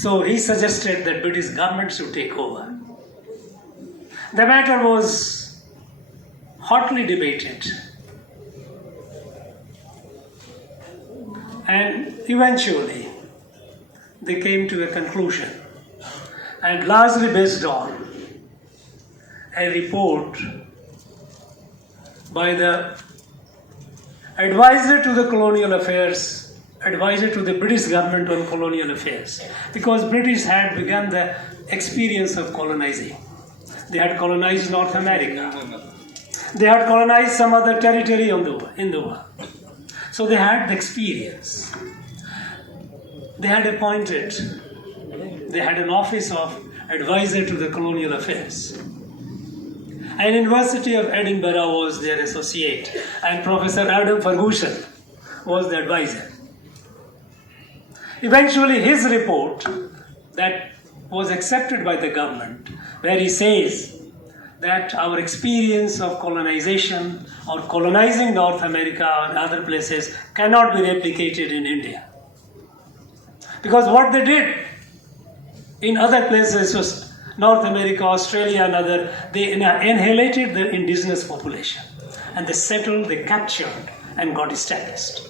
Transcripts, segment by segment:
So he suggested that British government should take over. The matter was hotly debated. And eventually, they came to a conclusion, and largely based on a report by the advisor to the colonial affairs, advisor to the British government on colonial affairs, because British had begun the experience of colonizing. They had colonized North America. They had colonized some other territory in the world. So they had the experience. They had an office of advisor to the colonial affairs. And University of Edinburgh was their associate, and Professor Adam Ferguson was the advisor. Eventually his report that was accepted by the government, where he says that our experience of colonization or colonizing North America and other places cannot be replicated in India. Because what they did in other places was North America, Australia and other, they annihilated the indigenous population and they settled, they captured and got established.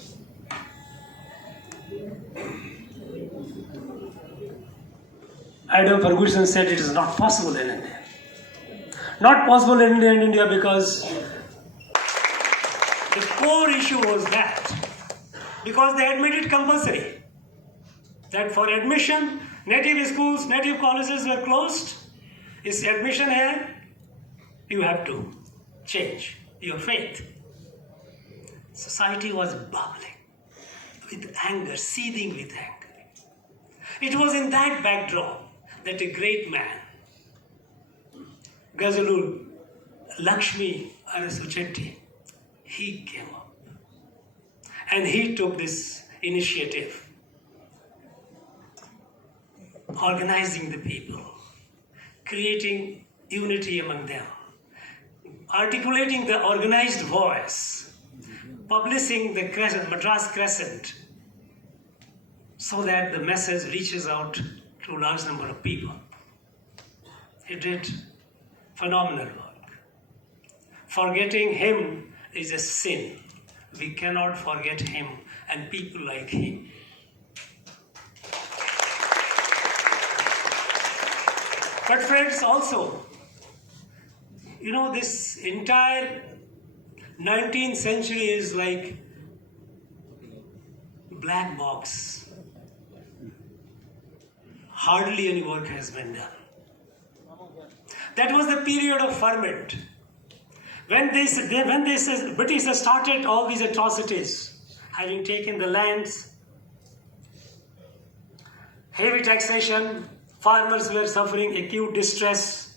Adam Ferguson said it is not possible in India. Not possible in India because the core issue was that, because they had made it compulsory, that for admission, native schools, native colleges were closed. Is admission here? You have to change your faith. Society was bubbling with anger, seething with anger. It was in that backdrop that a great man, Ghazalul Lakshmi Arasuchetti, he came up and he took this initiative, organizing the people, creating unity among them, articulating the organized voice, publishing the Madras Crescent so that the message reaches out to a large number of people. He did phenomenal work. Forgetting him is a sin. We cannot forget him and people like him. But friends, also, this entire 19th century is like black box. Hardly any work has been done. That was the period of ferment. When the British started all these atrocities, having taken the lands, heavy taxation, farmers were suffering acute distress.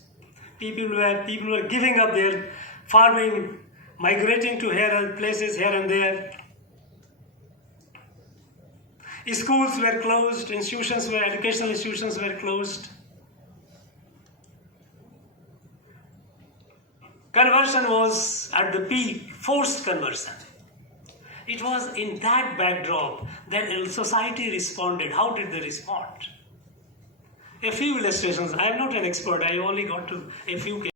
People were giving up their farming, migrating to places here and there. Schools were closed, educational institutions were closed. Conversion was at the peak, forced conversion. It was in that backdrop that society responded. How did they respond? A few illustrations. I am not an expert. I only got to a few cases.